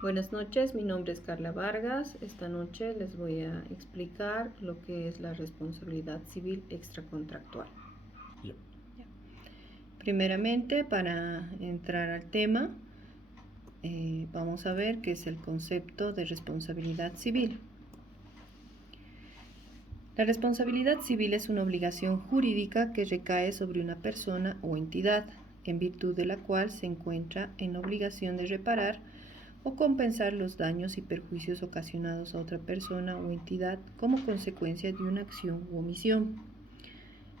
Buenas noches, mi nombre es Carla Vargas. Esta noche les voy a explicar lo que es la responsabilidad civil extracontractual. Ya. Primeramente, para entrar al tema, vamos a ver qué es el concepto de responsabilidad civil. La responsabilidad civil es una obligación jurídica que recae sobre una persona o entidad, en virtud de la cual se encuentra en obligación de reparar o compensar los daños y perjuicios ocasionados a otra persona o entidad como consecuencia de una acción u omisión.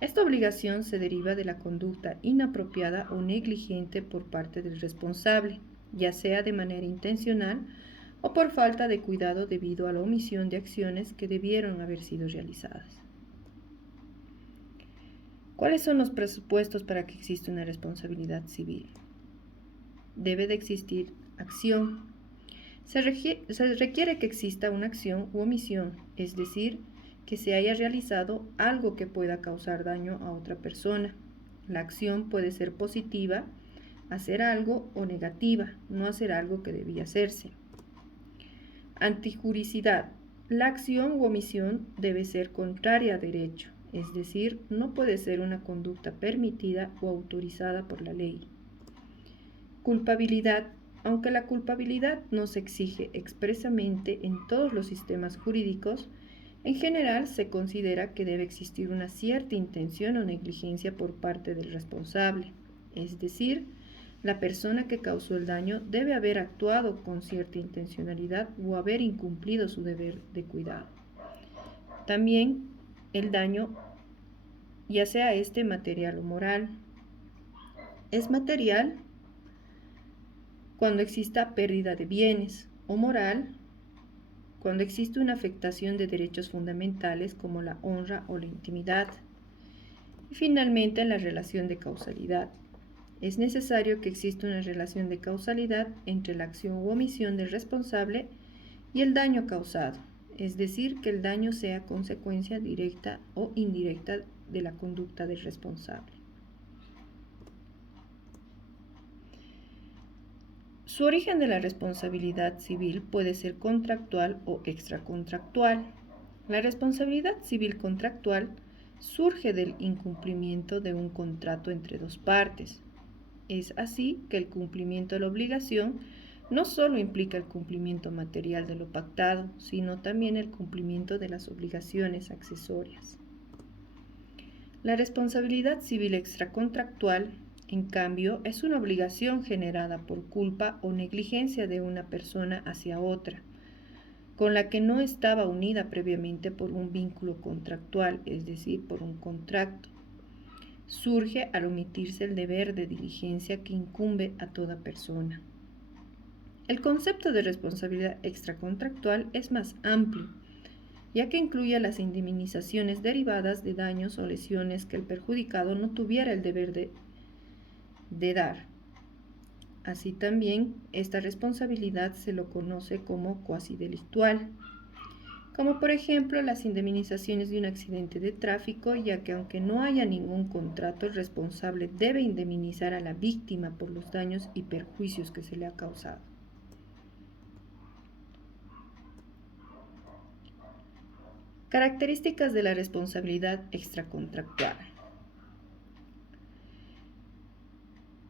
Esta obligación se deriva de la conducta inapropiada o negligente por parte del responsable, ya sea de manera intencional o por falta de cuidado debido a la omisión de acciones que debieron haber sido realizadas. ¿Cuáles son los presupuestos para que exista una responsabilidad civil? Debe de existir acción. Se requiere que exista una acción u omisión, es decir, que se haya realizado algo que pueda causar daño a otra persona. La acción puede ser positiva, hacer algo, o negativa, no hacer algo que debía hacerse. Antijuricidad. La acción u omisión debe ser contraria a derecho, es decir, no puede ser una conducta permitida o autorizada por la ley. Culpabilidad. Aunque la culpabilidad no se exige expresamente en todos los sistemas jurídicos, en general se considera que debe existir una cierta intención o negligencia por parte del responsable, es decir, la persona que causó el daño debe haber actuado con cierta intencionalidad o haber incumplido su deber de cuidado. También el daño, ya sea este material o moral, es material cuando exista pérdida de bienes, o moral cuando existe una afectación de derechos fundamentales como la honra o la intimidad. Y finalmente, la relación de causalidad. Es necesario que exista una relación de causalidad entre la acción u omisión del responsable y el daño causado, es decir, que el daño sea consecuencia directa o indirecta de la conducta del responsable. Su origen de la responsabilidad civil puede ser contractual o extracontractual. La responsabilidad civil contractual surge del incumplimiento de un contrato entre dos partes. Es así que el cumplimiento de la obligación no solo implica el cumplimiento material de lo pactado, sino también el cumplimiento de las obligaciones accesorias. La responsabilidad civil extracontractual, en cambio, es una obligación generada por culpa o negligencia de una persona hacia otra, con la que no estaba unida previamente por un vínculo contractual, es decir, por un contrato. Surge al omitirse el deber de diligencia que incumbe a toda persona. El concepto de responsabilidad extracontractual es más amplio, ya que incluye las indemnizaciones derivadas de daños o lesiones que el perjudicado no tuviera el deber de dar. Así también, esta responsabilidad se lo conoce como cuasi-delictual, como por ejemplo las indemnizaciones de un accidente de tráfico, ya que aunque no haya ningún contrato, el responsable debe indemnizar a la víctima por los daños y perjuicios que se le ha causado. Características de la responsabilidad extracontractual.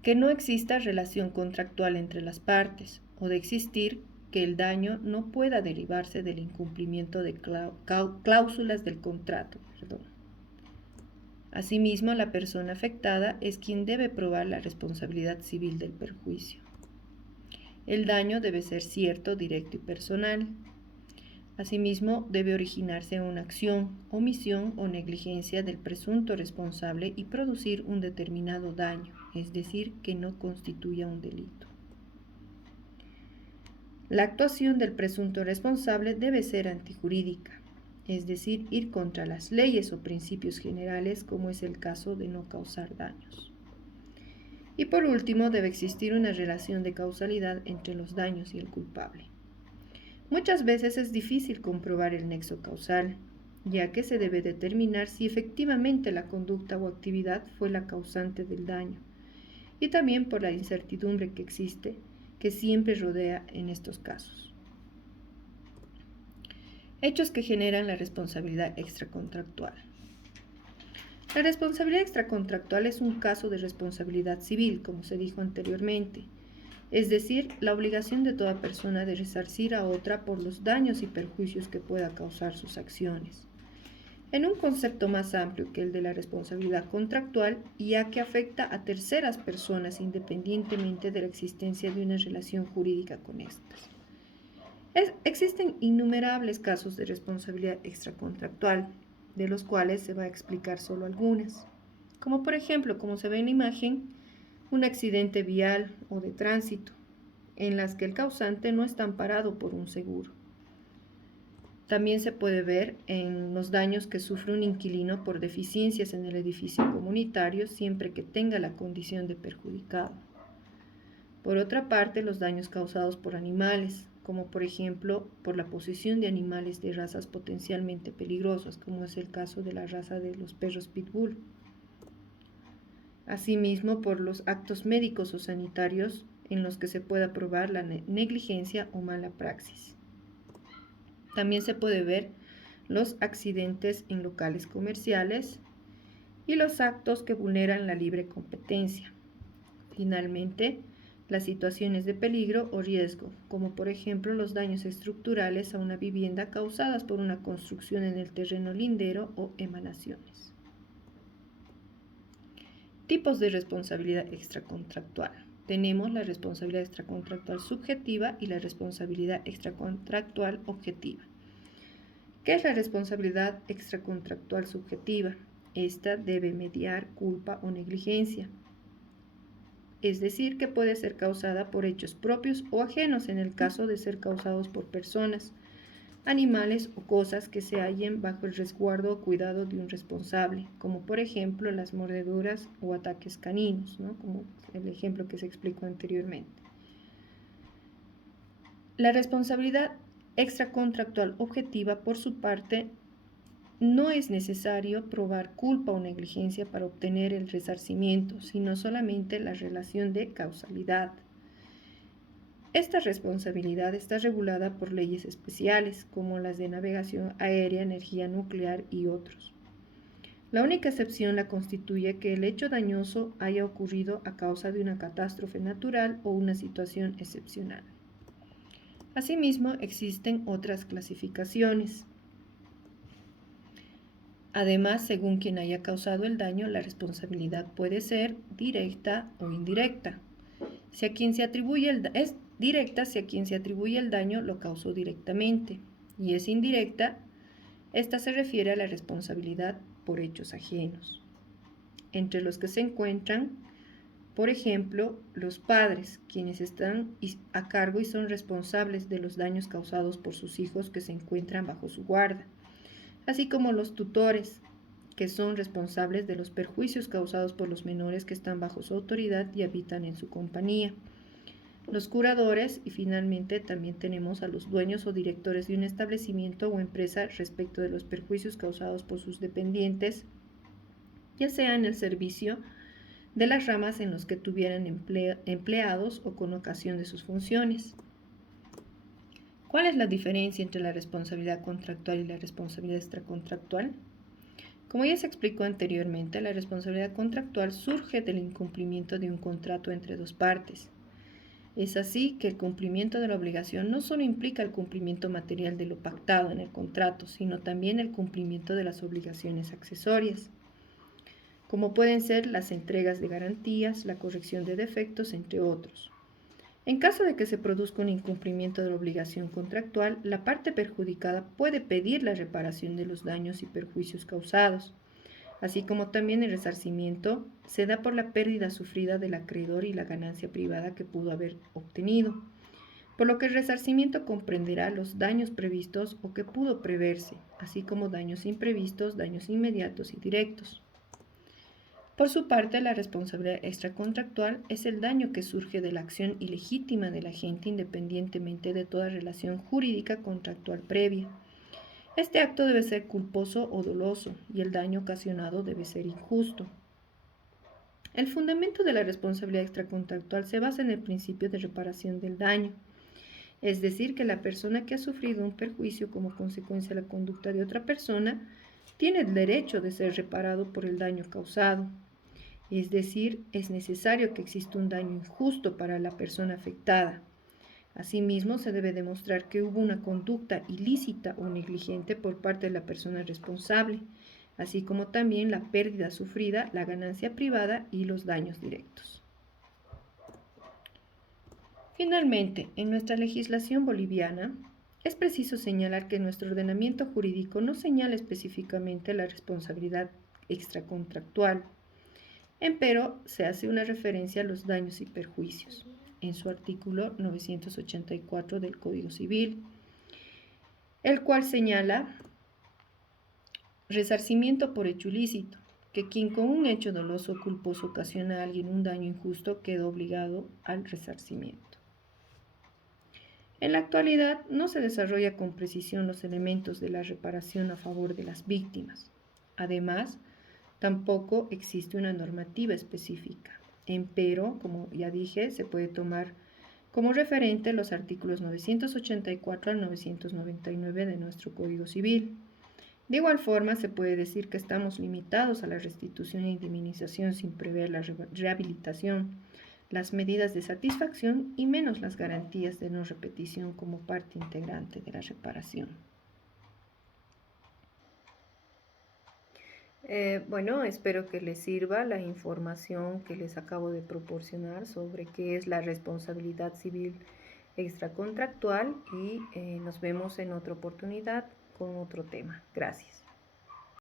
Que no exista relación contractual entre las partes, o de existir, que el daño no pueda derivarse del incumplimiento de cláusulas del contrato. Asimismo, la persona afectada es quien debe probar la responsabilidad civil del perjuicio. El daño debe ser cierto, directo y personal. Asimismo, debe originarse una acción, omisión o negligencia del presunto responsable y producir un determinado daño, es decir, que no constituya un delito. La actuación del presunto responsable debe ser antijurídica, es decir, ir contra las leyes o principios generales, como es el caso de no causar daños. Y por último, debe existir una relación de causalidad entre los daños y el culpable. Muchas veces es difícil comprobar el nexo causal, ya que se debe determinar si efectivamente la conducta o actividad fue la causante del daño, y también por la incertidumbre que existe que siempre rodea en estos casos. Hechos que generan la responsabilidad extracontractual. La responsabilidad extracontractual es un caso de responsabilidad civil, como se dijo anteriormente, es decir, la obligación de toda persona de resarcir a otra por los daños y perjuicios que pueda causar sus acciones. En un concepto más amplio que el de la responsabilidad contractual, ya que afecta a terceras personas independientemente de la existencia de una relación jurídica con estas. Existen innumerables casos de responsabilidad extracontractual, de los cuales se va a explicar solo algunas, como por ejemplo, como se ve en la imagen, un accidente vial o de tránsito, en las que el causante no está amparado por un seguro. También se puede ver en los daños que sufre un inquilino por deficiencias en el edificio comunitario siempre que tenga la condición de perjudicado. Por otra parte, los daños causados por animales, como por ejemplo por la posesión de animales de razas potencialmente peligrosas, como es el caso de la raza de los perros pitbull. Asimismo, por los actos médicos o sanitarios en los que se pueda probar la negligencia o mala praxis. También se puede ver los accidentes en locales comerciales y los actos que vulneran la libre competencia. Finalmente, las situaciones de peligro o riesgo, como por ejemplo los daños estructurales a una vivienda causadas por una construcción en el terreno lindero o emanaciones. Tipos de responsabilidad extracontractual. Tenemos la responsabilidad extracontractual subjetiva y la responsabilidad extracontractual objetiva. ¿Qué es la responsabilidad extracontractual subjetiva? Esta debe mediar culpa o negligencia, es decir, que puede ser causada por hechos propios o ajenos en el caso de ser causados por personas, animales o cosas que se hallen bajo el resguardo o cuidado de un responsable, como por ejemplo las mordeduras o ataques caninos, ¿no? Como el ejemplo que se explicó anteriormente. La responsabilidad extracontractual objetiva, por su parte, no es necesario probar culpa o negligencia para obtener el resarcimiento, sino solamente la relación de causalidad. Esta responsabilidad está regulada por leyes especiales, como las de navegación aérea, energía nuclear y otros. La única excepción la constituye que el hecho dañoso haya ocurrido a causa de una catástrofe natural o una situación excepcional. Asimismo, existen otras clasificaciones. Además, según quien haya causado el daño, la responsabilidad puede ser directa o indirecta. Es directa si a quien se atribuye el daño lo causó directamente, y es indirecta, esta se refiere a la responsabilidad por hechos ajenos, entre los que se encuentran, por ejemplo, los padres, quienes están a cargo y son responsables de los daños causados por sus hijos que se encuentran bajo su guarda, así como los tutores, que son responsables de los perjuicios causados por los menores que están bajo su autoridad y habitan en su compañía, los curadores y finalmente también tenemos a los dueños o directores de un establecimiento o empresa respecto de los perjuicios causados por sus dependientes, ya sea en el servicio de las ramas en los que tuvieran empleados o con ocasión de sus funciones. ¿Cuál es la diferencia entre la responsabilidad contractual y la responsabilidad extracontractual? Como ya se explicó anteriormente, la responsabilidad contractual surge del incumplimiento de un contrato entre dos partes. Es así que el cumplimiento de la obligación no solo implica el cumplimiento material de lo pactado en el contrato, sino también el cumplimiento de las obligaciones accesorias, como pueden ser las entregas de garantías, la corrección de defectos, entre otros. En caso de que se produzca un incumplimiento de la obligación contractual, la parte perjudicada puede pedir la reparación de los daños y perjuicios causados, así como también el resarcimiento se da por la pérdida sufrida del acreedor y la ganancia privada que pudo haber obtenido, por lo que el resarcimiento comprenderá los daños previstos o que pudo preverse, así como daños imprevistos, daños inmediatos y directos. Por su parte, la responsabilidad extracontractual es el daño que surge de la acción ilegítima del agente independientemente de toda relación jurídica contractual previa. Este acto debe ser culposo o doloso y el daño ocasionado debe ser injusto. El fundamento de la responsabilidad extracontractual se basa en el principio de reparación del daño, es decir, que la persona que ha sufrido un perjuicio como consecuencia de la conducta de otra persona tiene el derecho de ser reparado por el daño causado. Es decir, es necesario que exista un daño injusto para la persona afectada. Asimismo, se debe demostrar que hubo una conducta ilícita o negligente por parte de la persona responsable, así como también la pérdida sufrida, la ganancia privada y los daños directos. Finalmente, en nuestra legislación boliviana, es preciso señalar que nuestro ordenamiento jurídico no señala específicamente la responsabilidad extracontractual, empero se hace una referencia a los daños y perjuicios en su artículo 984 del Código Civil, el cual señala resarcimiento por hecho ilícito, que quien con un hecho doloso o culposo ocasiona a alguien un daño injusto queda obligado al resarcimiento. En la actualidad no se desarrolla con precisión los elementos de la reparación a favor de las víctimas. Además, tampoco existe una normativa específica. Empero, como ya dije, se puede tomar como referente los artículos 984 al 999 de nuestro Código Civil. De igual forma, se puede decir que estamos limitados a la restitución e indemnización sin prever la rehabilitación, las medidas de satisfacción y menos las garantías de no repetición como parte integrante de la reparación. Bueno, espero que les sirva la información que les acabo de proporcionar sobre qué es la responsabilidad civil extracontractual y nos vemos en otra oportunidad con otro tema. Gracias.